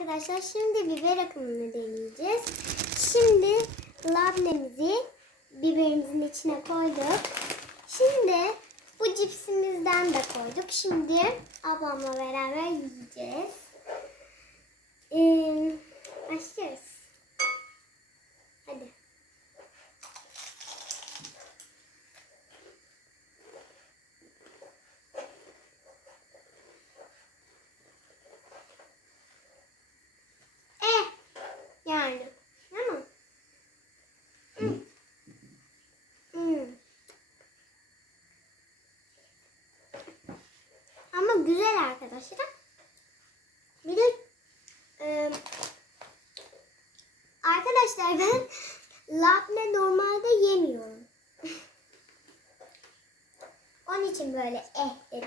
arkadaşlar şimdi biber akımını deneyeceğiz. Şimdi labnemizi biberimizin içine koyduk. Şimdi bu cipsimizden de koyduk. Şimdi ablamla beraber yiyeceğiz. Ee, başlıyoruz. Güzel arkadaşlar. Bir de e, arkadaşlar ben labne normalde yemiyorum. Onun için böyle eh